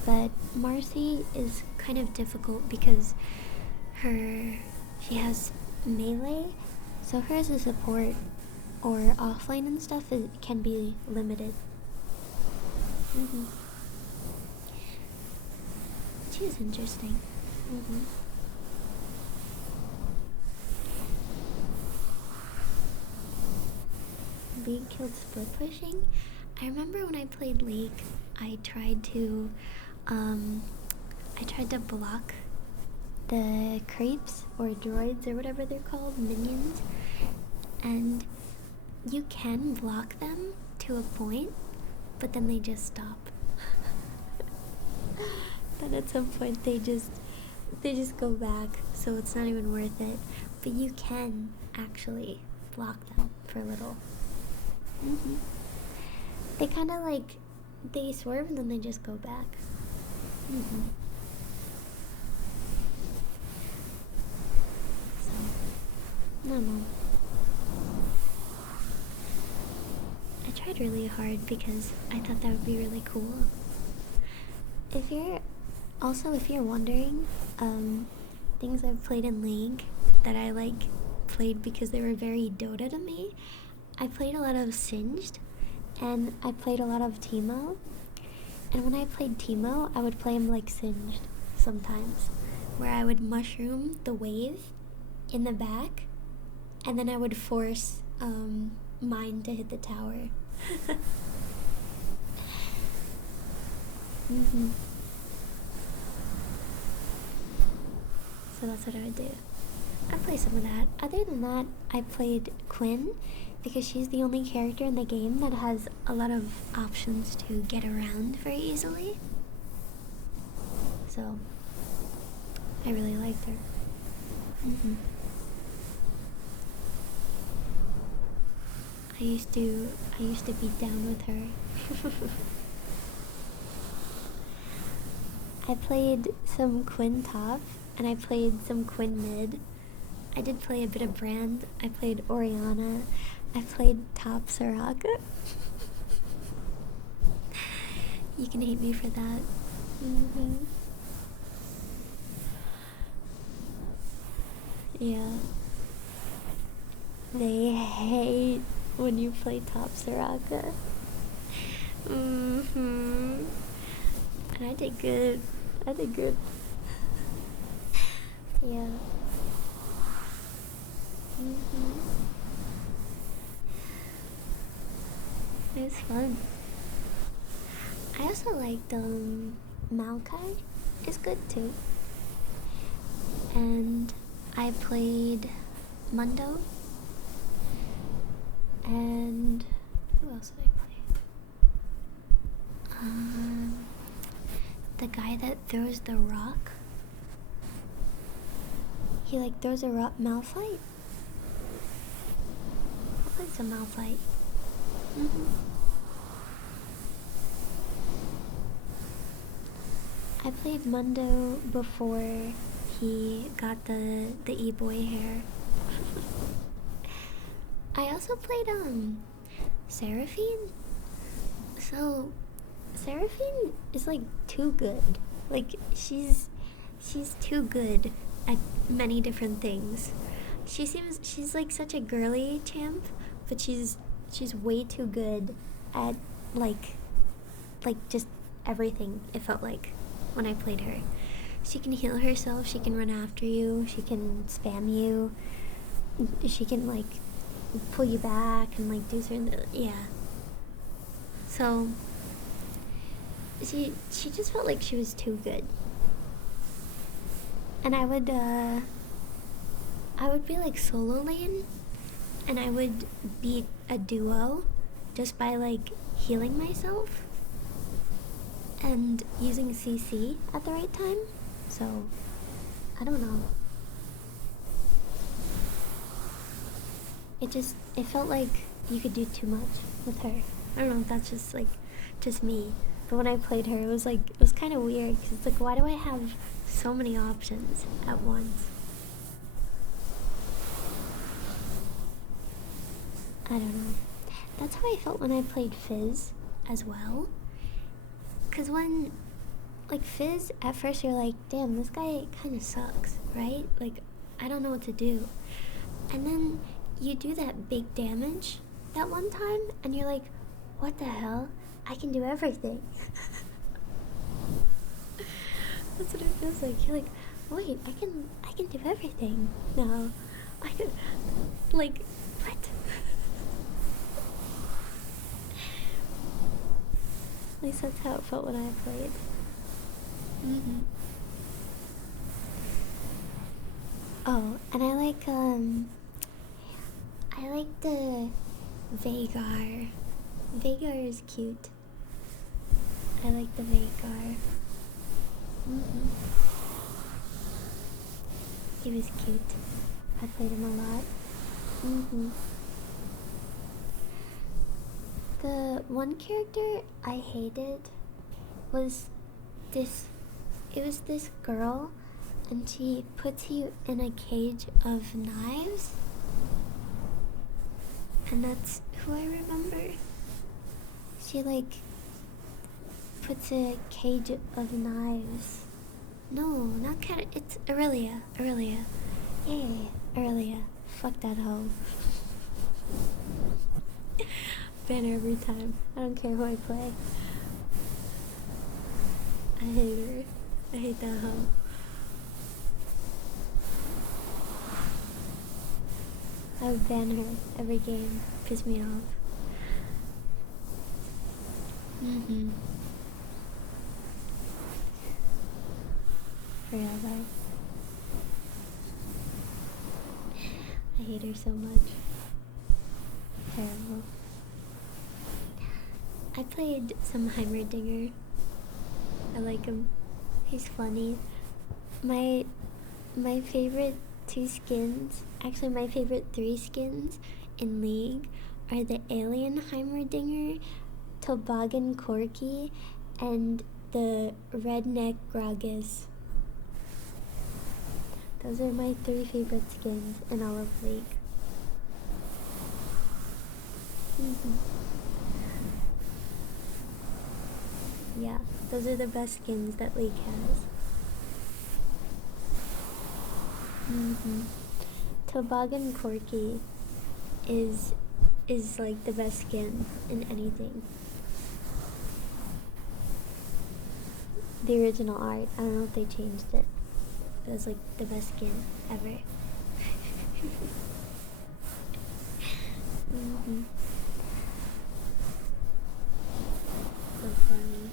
But Marcy is kind of difficult because she has melee, so her as a support or offlane and stuff can be limited. Which is interesting. League killed split pushing. I remember when I played League, I tried to block the creeps or droids or whatever they're called, minions, and you can block them to a point, but then they just stop. Then at some point they just go back, so it's not even worth it. But you can actually block them for a little. They kind of like, they swerve and then they just go back. So, no. tried really hard because I thought that would be really cool. If you're wondering, things I've played in League that I like played because they were very Dota to me, I played a lot of Singed, and I played a lot of Teemo. And when I played Teemo, I would play him like Singed sometimes, where I would mushroom the wave in the back, and then I would force mine to hit the tower. So that's what I would do. I play some of that. Other than that, I played Quinn because she's the only character in the game that has a lot of options to get around very easily. So I really liked her. I used to beat down with her. I played some Quinn top, and I played some Quinn mid. I did play a bit of Brand. I played Orianna. I played top Soraka. You can hate me for that. Yeah. They hate when you play top Soraka. And I did good. Yeah. It was fun. I also liked Maokai is good too. And I played Mundo. And who else did I play? The guy that throws the rock. He like throws a rock. Malphite? I played some Malphite. I played Mundo before he got the e-boy hair. I also played Seraphine. So Seraphine is like too good. Like she's too good at many different things. She's like such a girly champ, but she's way too good at like just everything. It felt like when I played her. She can heal herself, she can run after you, she can spam you, she can like pull you back and like do certain so she just felt like she was too good. And I would be like solo lane, and I would beat a duo just by like healing myself and using CC at the right time. So I don't know. It felt like you could do too much with her. I don't know if that's just me. But when I played her, it was kind of weird because it's like, why do I have so many options at once? I don't know. That's how I felt when I played Fizz as well. Because when, like, Fizz, at first you're like, damn, this guy kind of sucks, right? Like, I don't know what to do. And then you do that big damage that one time, and you're like, what the hell? I can do everything. That's what it feels like. You're like, wait, I can do everything now. I can, like, what? At least that's how it felt when I played. Oh, and I like the Veigar. Veigar is cute. I like the Veigar. He was cute. I played him a lot. The one character I hated was this girl, and she puts you in a cage of knives, and that's who I remember. She like puts a cage of knives. No, not Cat. It's Aurelia. Aurelia. Yeah, Aurelia. Fuck that hoe. Ban her every time. I don't care who I play. I hate her. I hate that hoe. I would ban her every game. Piss me off. For real though. I hate her so much. Terrible. I played some Heimerdinger. I like him. He's funny. My favorite 2 skins, actually my favorite 3 skins in League are the Alien Heimerdinger, Toboggan Corky, and the Redneck Gragas. Those are my 3 favorite skins in all of League. Yeah, those are the best skins that League has. Toboggan Corky is like the best skin in anything. The original art, I don't know if they changed it. It was like the best skin ever. So funny.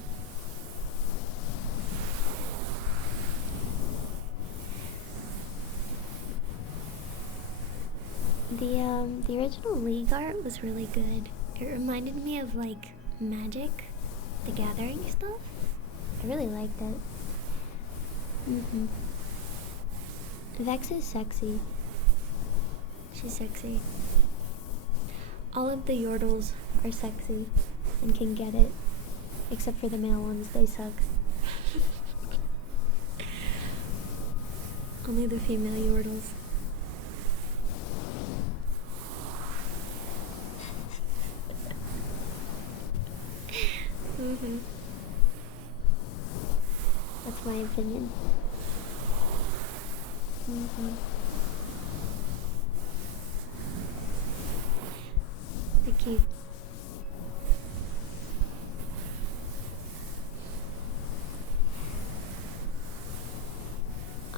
The original League art was really good. It reminded me of like Magic, the Gathering stuff. I really liked it. Vex is sexy. She's sexy. All of the Yordles are sexy and can get it. Except for the male ones, they suck. Only the female Yordles. That's my opinion. They're cute.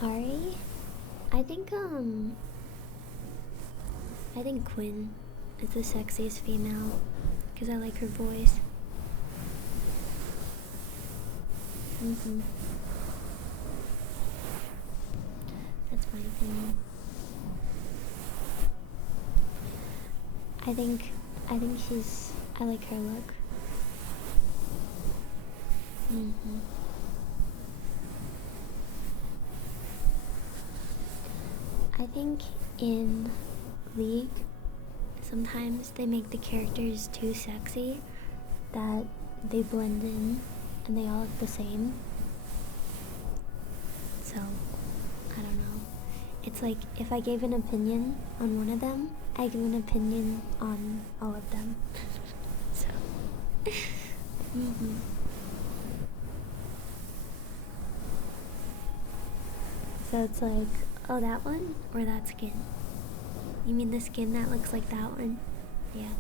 Ari? I think Quinn is the sexiest female because I like her voice. That's my opinion. I think I like her look. I think in League, sometimes they make the characters too sexy that they blend in and they all look the same. So, I don't know. It's like if I gave an opinion on one of them, I give an opinion on all of them. So, so it's like, oh, that one or that skin? You mean the skin that looks like that one? Yeah.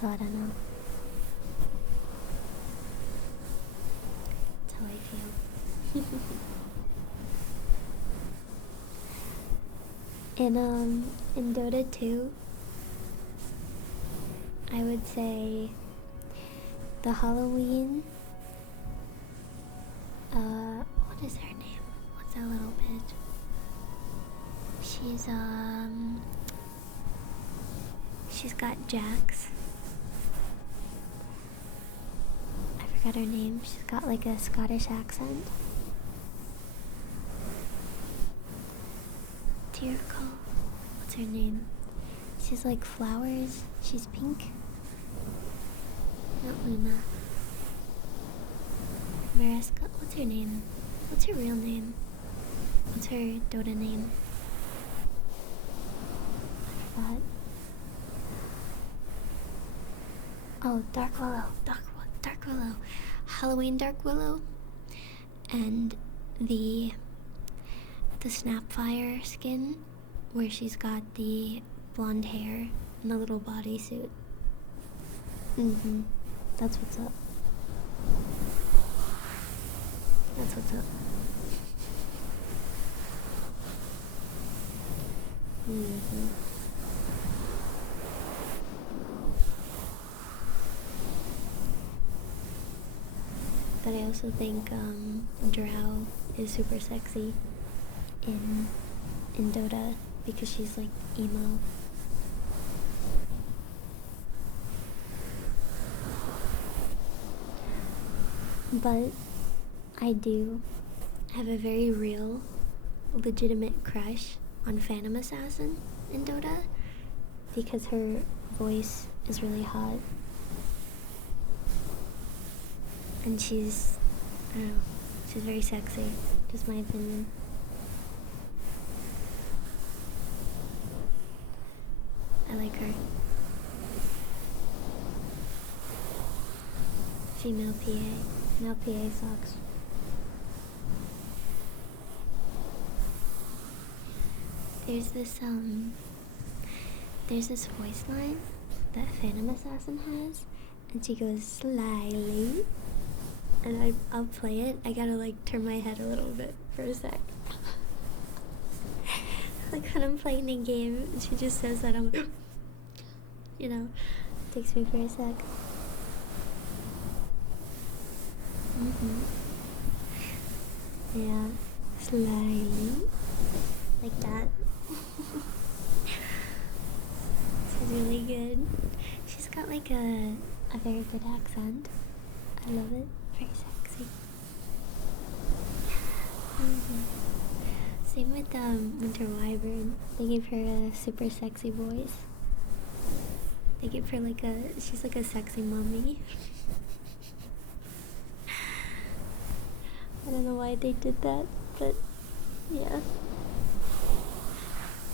So I don't know. That's how I feel. In Dota 2, I would say the Halloween, what is her name? What's that little bitch? She's got Jax. I forgot her name. She's got like a Scottish accent. Do you recall? What's her name? She's like flowers. She's pink. Not Luna. Mariska. What's her name? What's her real name? What's her Dota name? I forgot. Oh, Dark Willow, Halloween Dark Willow, and the Snapfire skin, where she's got the blonde hair and the little bodysuit. That's what's up. That's what's up. But I also think Drow is super sexy in Dota because she's like emo. But I do have a very real, legitimate crush on Phantom Assassin in Dota because her voice is really hot. And she's, I don't know, she's very sexy, just my opinion. I like her. Female PA sucks. There's this voice line that Phantom Assassin has, and she goes slyly, and I'll play it. I gotta like turn my head a little bit for a sec. Like when I'm playing a game and she just says that, I'm you know, it takes me for a sec. Yeah, slyly, like that. She's really good. She's got like a very good accent. I love it. Very sexy. Same with Winter Wyvern. They gave her a super sexy voice. They gave her like she's like a sexy mummy. I don't know why they did that, but yeah.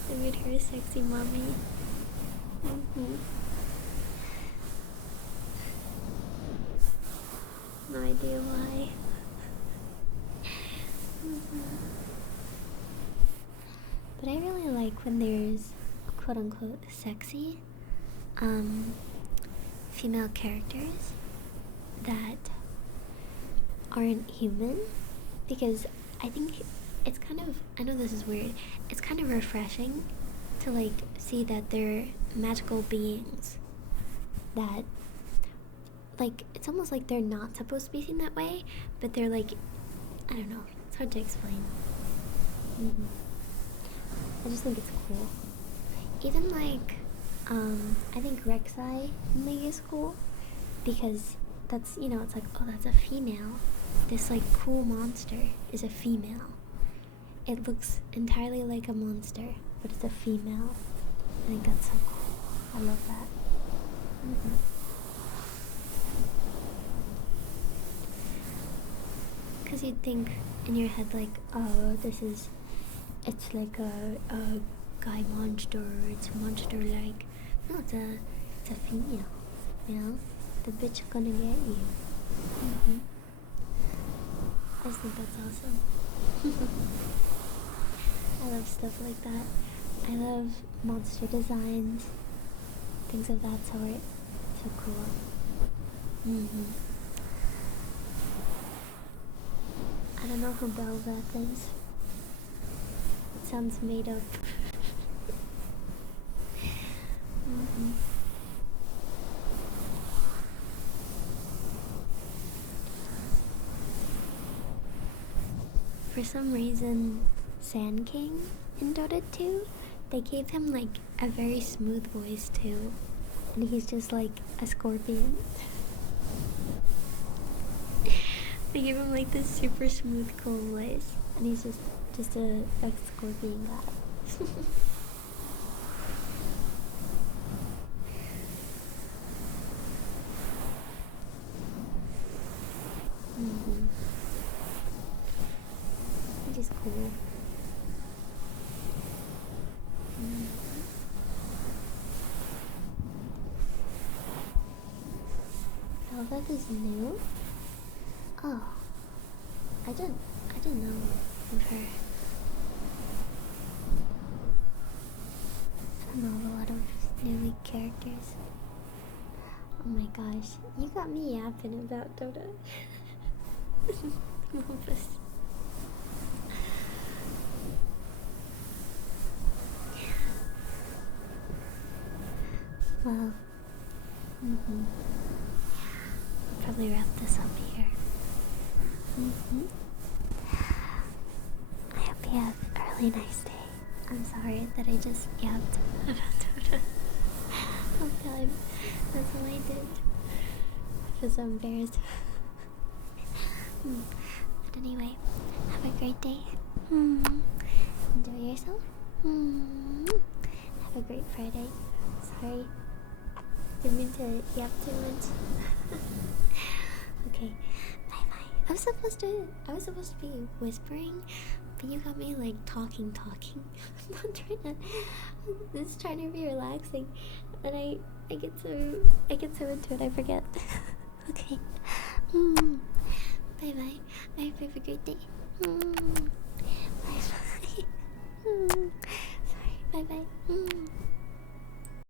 They made her a sexy mummy. No idea why. But I really like when there's quote unquote sexy female characters that aren't human, because I think it's kind of, I know this is weird, it's kind of refreshing to like see that they're magical beings that like, it's almost like they're not supposed to be seen that way, but they're like, I don't know, it's hard to explain. I just think it's cool. Even like I think Rek'Sai in League is cool because that's, you know, it's like, oh, that's a female. This like cool monster is a female. It looks entirely like a monster, but it's a female. I think that's so cool. I love that. Because you'd think in your head like, oh, it's like a guy monster, it's a monster like, no, it's a female, you know? The bitch gonna get you. I just think that's awesome. I love stuff like that. I love monster designs, things of that sort. So cool. I don't know who Belveth is. It sounds made up. For some reason, Sand King in Dota 2, they gave him like a very smooth voice too, and he's just like a scorpion. They gave him like this super smooth, cool voice, and he's just a scorpion guy. Which is cool. Velvet is new? Oh. I didn't know of her. I don't know a lot of new league characters. Oh my gosh, you got me yapping about Dota. MOBAs. Well, I'll probably wrap this up here. I hope you have a really nice day. I'm sorry that I just yapped about Dota. Oh god, that's what I did. I feel so embarrassed. But anyway, have a great day. Enjoy yourself. Have a great Friday. Sorry, didn't mean to yap too much. Okay, bye bye. I was supposed to be whispering, but you got me like talking. I'm not trying to. I'm just trying to be relaxing, and I get so into it I forget. Okay. Bye bye. I hope you have a great day. Bye bye. Sorry. Bye bye.